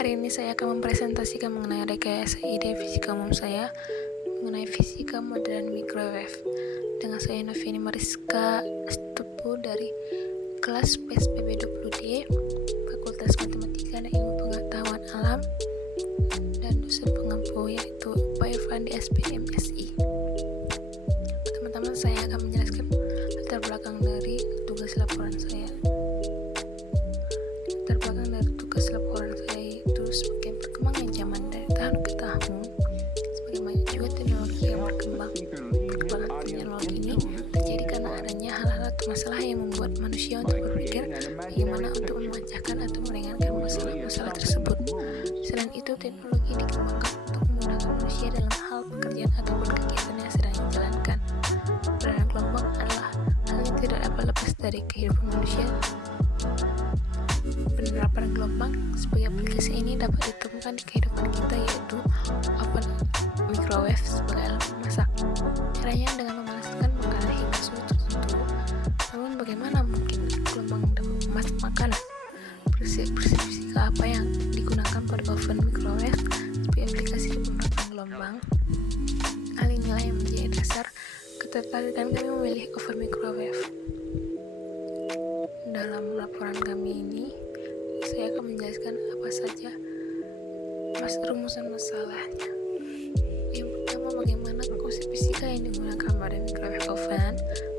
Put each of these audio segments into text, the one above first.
Hari ini saya akan mempresentasikan mengenai rekayasa ide fisika umum saya mengenai fisika modern microwave. Dengan saya Noviani Mariska Stupu dari kelas PSPB 20D, Fakultas Matematika dan Ilmu Pengetahuan Alam, dan dosen pengampu yaitu Pak Irfandi SPM SI. Teman-teman, saya akan menjelaskan latar belakang dari tugas laporan saya. Latar belakang dari tugas laporan saya yaitu semakin berkembangnya zaman dari tahun ke tahun, semakin banyak juga teknologi yang berkembang. Perkembangan teknologi ini terjadi karena adanya hal-hal atau masalah yang membuat manusia untuk berpikir bagaimana untuk memecahkan atau meringankan masalah-masalah tersebut. Selain itu, teknologi dikembangkan untuk memudahkan manusia dalam hal pekerjaan ataupun kegiatan yang sedang dijalankan. Peran gelombang adalah hal yang tidak dapat lepas dari kehidupan manusia. Penerapan gelombang sebagai aplikasi ini dapat ditemukan di kehidupan kita, yaitu oven microwave sebagai alat memasak. Caranya dengan memanaskan makanan hingga suhu tertentu. Namun bagaimana mungkin gelombang dapat memasak makanan? Prinsip fisika apa yang digunakan pada oven microwave sebagai aplikasi penerapan gelombang? Hal inilah yang menjadi dasar ketertarikan kami memilih oven microwave. Dalam laporan kami ini, saya akan menjelaskan apa saja rumusan masalahnya. Yang pertama, bagaimana konsep fisika yang digunakan pada microwave oven.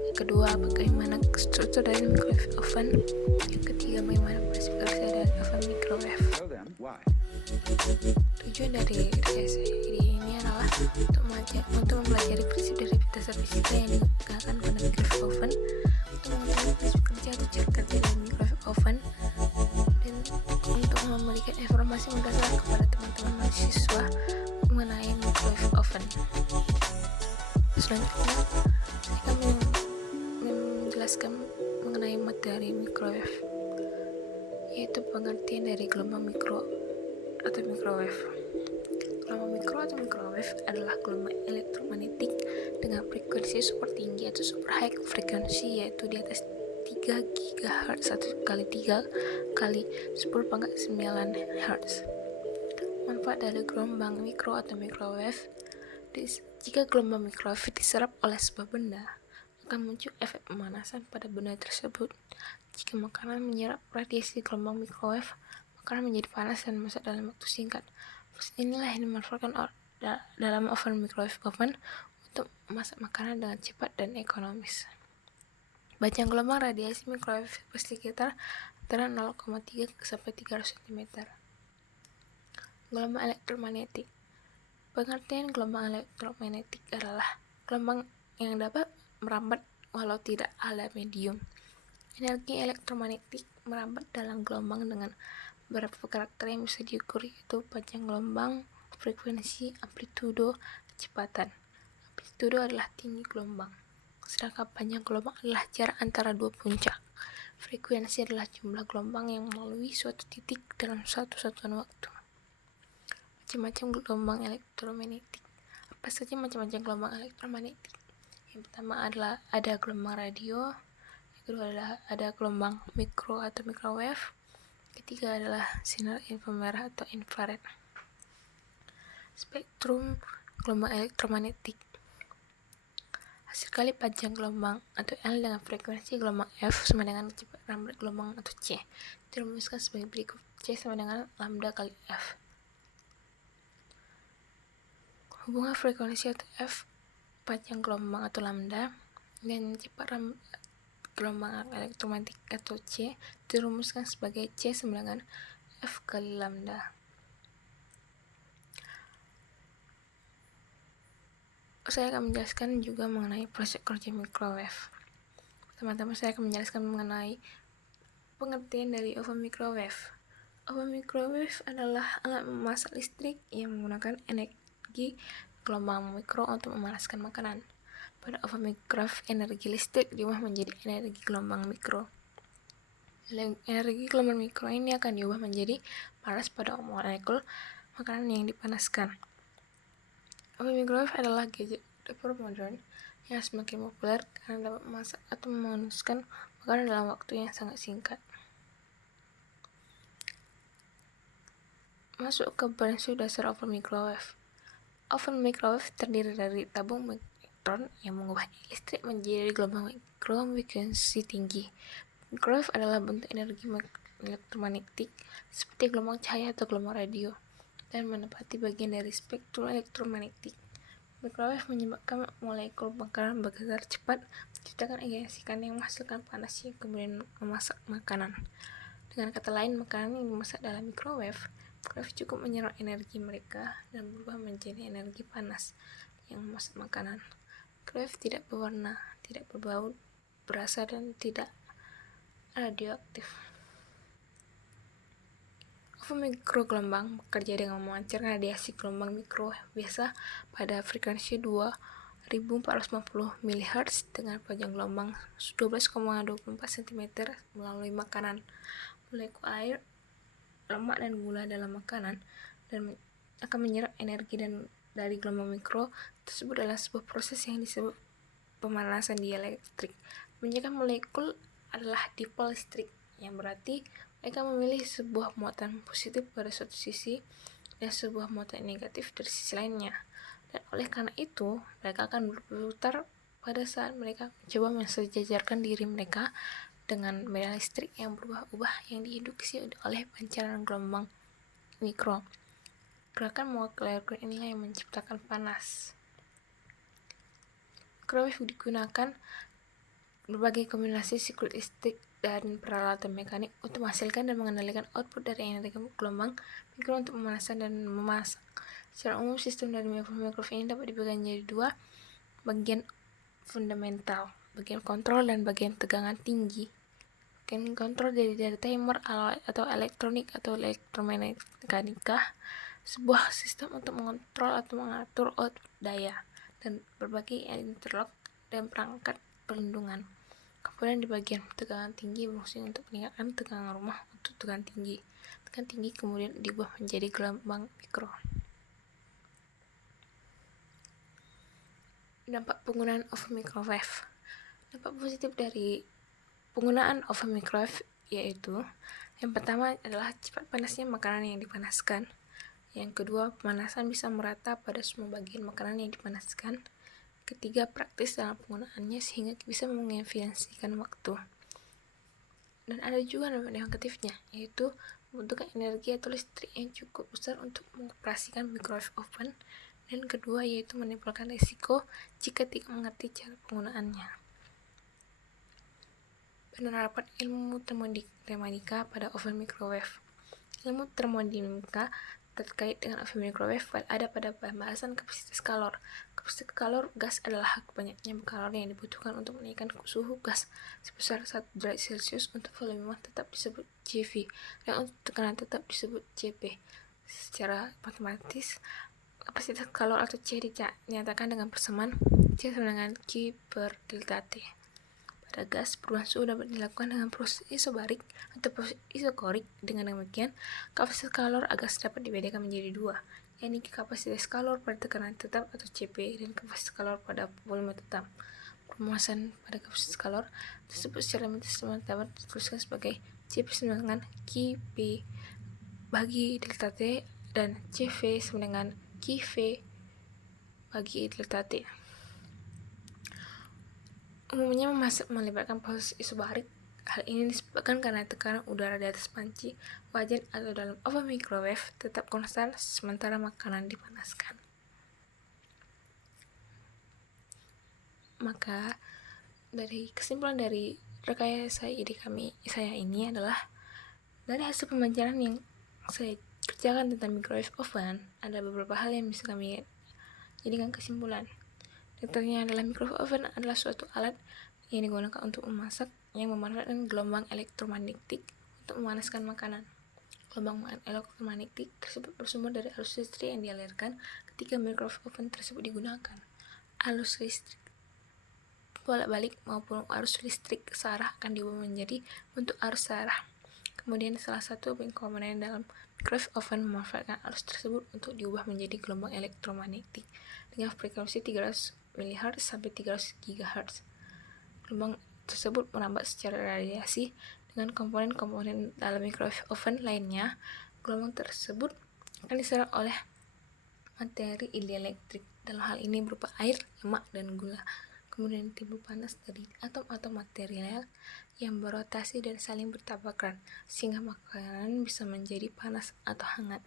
Yang kedua, bagaimana struktur dari microwave oven. Yang ketiga, bagaimana prinsip kerja dari oven microwave. Tujuan dari ini adalah untuk mempelajari prinsip dari dasar fisika yang digunakan pada microwave oven, untuk mengetahui prinsip kerja atau cara kerja dari microwave oven, dan untuk memberikan informasi mendasar kepada teman-teman mahasiswa mengenai microwave oven. Selanjutnya, saya akan menjelaskan mengenai materi microwave, yaitu pengertian dari gelombang mikro atau microwave. Gelombang mikro atau microwave adalah gelombang elektromagnetik dengan frekuensi super tinggi atau super high frekuensi, yaitu di atas 3 GHz atau kali 3 kali 10⁹ Hz. Manfaat dari gelombang mikro atau microwave: jika gelombang microwave diserap oleh sebuah benda, akan muncul efek pemanasan pada benda tersebut. Jika makanan menyerap radiasi gelombang microwave, makanan menjadi panas dan masak dalam waktu singkat. Proses inilah yang dimanfaatkan dalam oven microwave oven untuk memasak makanan dengan cepat dan ekonomis. Panjang gelombang radiasi microwave bersekitar antara 0,3 sampai 300 cm. Gelombang elektromagnetik. Pengertian gelombang elektromagnetik adalah gelombang yang dapat merambat walau tidak ada medium. Energi elektromagnetik merambat dalam gelombang dengan beberapa karakter yang bisa diukur, yaitu panjang gelombang, frekuensi, amplitudo, kecepatan. Amplitudo adalah tinggi gelombang, sedangkan panjang gelombang adalah jarak antara dua puncak. Frekuensi adalah jumlah gelombang yang melalui suatu titik dalam satu satuan waktu. Macam-macam gelombang elektromagnetik. Apa saja macam-macam gelombang elektromagnetik? Yang pertama adalah ada gelombang radio, yang kedua adalah ada gelombang mikro atau microwave, ketiga adalah sinar inframerah atau infrared. Spektrum gelombang elektromagnetik. Hasil kali panjang gelombang atau L dengan frekuensi gelombang F sama dengan cepat rambat gelombang atau C dirumuskan sebagai berikut: C sama dengan lambda kali F. Hubungan frekuensi atau F, panjang gelombang atau lambda, dan cepat rambat gelombang elektromagnetik atau C dirumuskan sebagai C sama dengan F kali lambda. Saya akan menjelaskan juga mengenai proses kerja microwave. Teman-teman, saya akan menjelaskan mengenai pengertian dari oven microwave. Oven microwave adalah alat memasak listrik yang menggunakan energi gelombang mikro untuk memanaskan makanan. Pada oven microwave, energi listrik diubah menjadi energi gelombang mikro. Energi gelombang mikro ini akan diubah menjadi panas pada molekul makanan yang dipanaskan. Oven microwave adalah gadget dapur modern yang semakin populer karena dapat memasak atau memanaskan makanan dalam waktu yang sangat singkat. Masuk ke prinsip dasar oven microwave. Oven microwave terdiri dari tabung elektron yang mengubah listrik menjadi gelombang mikrofrekuensi tinggi. Microwave adalah bentuk energi elektromagnetik seperti gelombang cahaya atau gelombang radio dan menempati bagian dari spektrum elektromagnetik. Microwave menyebabkan molekul makanan bergetar cepat, menciptakan gesekan yang menghasilkan panas yang kemudian memasak makanan. Dengan kata lain, makanan yang dimasak dalam microwave cukup menyerap energi mereka dan berubah menjadi energi panas yang memasak makanan. Microwave tidak berwarna, tidak berbau, berasa, dan tidak radioaktif. Oven mikrogelombang bekerja dengan memancarkan radiasi gelombang mikro biasa pada frekuensi 2450 MHz dengan panjang gelombang 12,24 cm melalui makanan, molekul air, lemak, dan gula dalam makanan, dan akan menyerap energi dari gelombang mikro tersebut dalam sebuah proses yang disebut pemanasan dielektrik. Kebanyakan molekul adalah dipol listrik, yang berarti mereka memilih sebuah muatan positif pada suatu sisi dan sebuah muatan negatif dari sisi lainnya. Dan oleh karena itu, mereka akan berputar pada saat mereka mencoba mensejajarkan diri mereka dengan medan listrik yang berubah-ubah yang diinduksi oleh pancaran gelombang mikro. Gerakan molekuler inilah yang menciptakan panas. Microwave digunakan berbagai kombinasi sirkuit listrik dan peralatan mekanik untuk menghasilkan dan mengendalikan output dari energi gelombang mikro untuk pemanasan dan memasak. Secara umum, sistem dari microwave ini dapat dibagi menjadi dua bagian fundamental, bagian kontrol dan bagian tegangan tinggi. Bagian kontrol dari timer atau elektronik atau elektromekanika, sebuah sistem untuk mengontrol atau mengatur output daya, dan berbagai interlock dan perangkat perlindungan. Kemudian di bagian tegangan tinggi berfungsi untuk meningkatkan tegangan rumah untuk tegangan tinggi. Tegangan tinggi kemudian diubah menjadi gelombang mikro. Dampak penggunaan oven microwave. Dampak positif dari penggunaan oven microwave yaitu, yang pertama adalah cepat panasnya makanan yang dipanaskan. Yang kedua, pemanasan bisa merata pada semua bagian makanan yang dipanaskan. Ketiga, praktis dalam penggunaannya sehingga bisa mengefisiensikan waktu. Dan ada juga dampak negatifnya, yaitu membutuhkan energi atau listrik yang cukup besar untuk mengoperasikan microwave oven. Dan kedua, yaitu menimbulkan risiko jika tidak mengerti cara penggunaannya. Penerapan ilmu termodinamika pada oven microwave. Ilmu termodinamika terkait dengan oven microwave ada pada pembahasan kapasitas kalor. Kapasitas kalor gas adalah banyaknya kalori yang dibutuhkan untuk menaikkan suhu gas sebesar 1 derajat Celcius. Untuk volume tetap disebut CV dan untuk tekanan tetap disebut CP. Secara matematis, kapasitas kalor atau C dinyatakan dengan persamaan C sama dengan Q per delta T. Pada gas, perubahan suhu dapat dilakukan dengan proses isobarik atau proses isokorik. Dengan demikian, kapasitas kalor gas dapat dibedakan menjadi dua, yakni kapasitas kalor pada tekanan tetap atau CP dan kapasitas kalor pada volume tetap. Perumusan pada kapasitas kalor tersebut secara matematis dapat dituliskan sebagai CP sama dengan QP bagi delta T dan CV sama dengan QV bagi delta T. Umumnya memasak melibatkan proses isobarik. Hal ini disebabkan karena tekanan udara di atas panci, wajan, atau dalam oven microwave tetap konstan sementara makanan dipanaskan. Maka dari kesimpulan dari rekayasa ide saya ini adalah, dari hasil pembelajaran yang saya kerjakan tentang microwave oven, ada beberapa hal yang bisa kami jadikan kesimpulan. Detailnya adalah microwave oven adalah suatu alat yang digunakan untuk memasak yang memanfaatkan gelombang elektromagnetik untuk memanaskan makanan. Gelombang elektromagnetik tersebut bersumber dari arus listrik yang dialirkan ketika microwave oven tersebut digunakan. Arus listrik bolak-balik maupun arus listrik searah akan diubah menjadi bentuk arus searah. Kemudian salah satu komponen dalam microwave oven memanfaatkan arus tersebut untuk diubah menjadi gelombang elektromagnetik dengan frekuensi 300 MHz sampai 300 GHz. Gelombang tersebut merambat secara radiasi dengan komponen-komponen dalam microwave oven lainnya. Gelombang tersebut akan diserap oleh materi elektrik, dalam hal ini berupa air, lemak, dan gula. Kemudian timbul panas dari atom-atom material yang berotasi dan saling bertabrakan, sehingga makanan bisa menjadi panas atau hangat.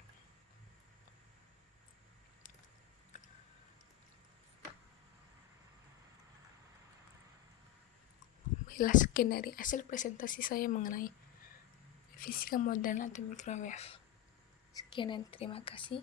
Baiklah, sekian dari hasil presentasi saya mengenai fisika modern atau microwave. Sekian dan terima kasih.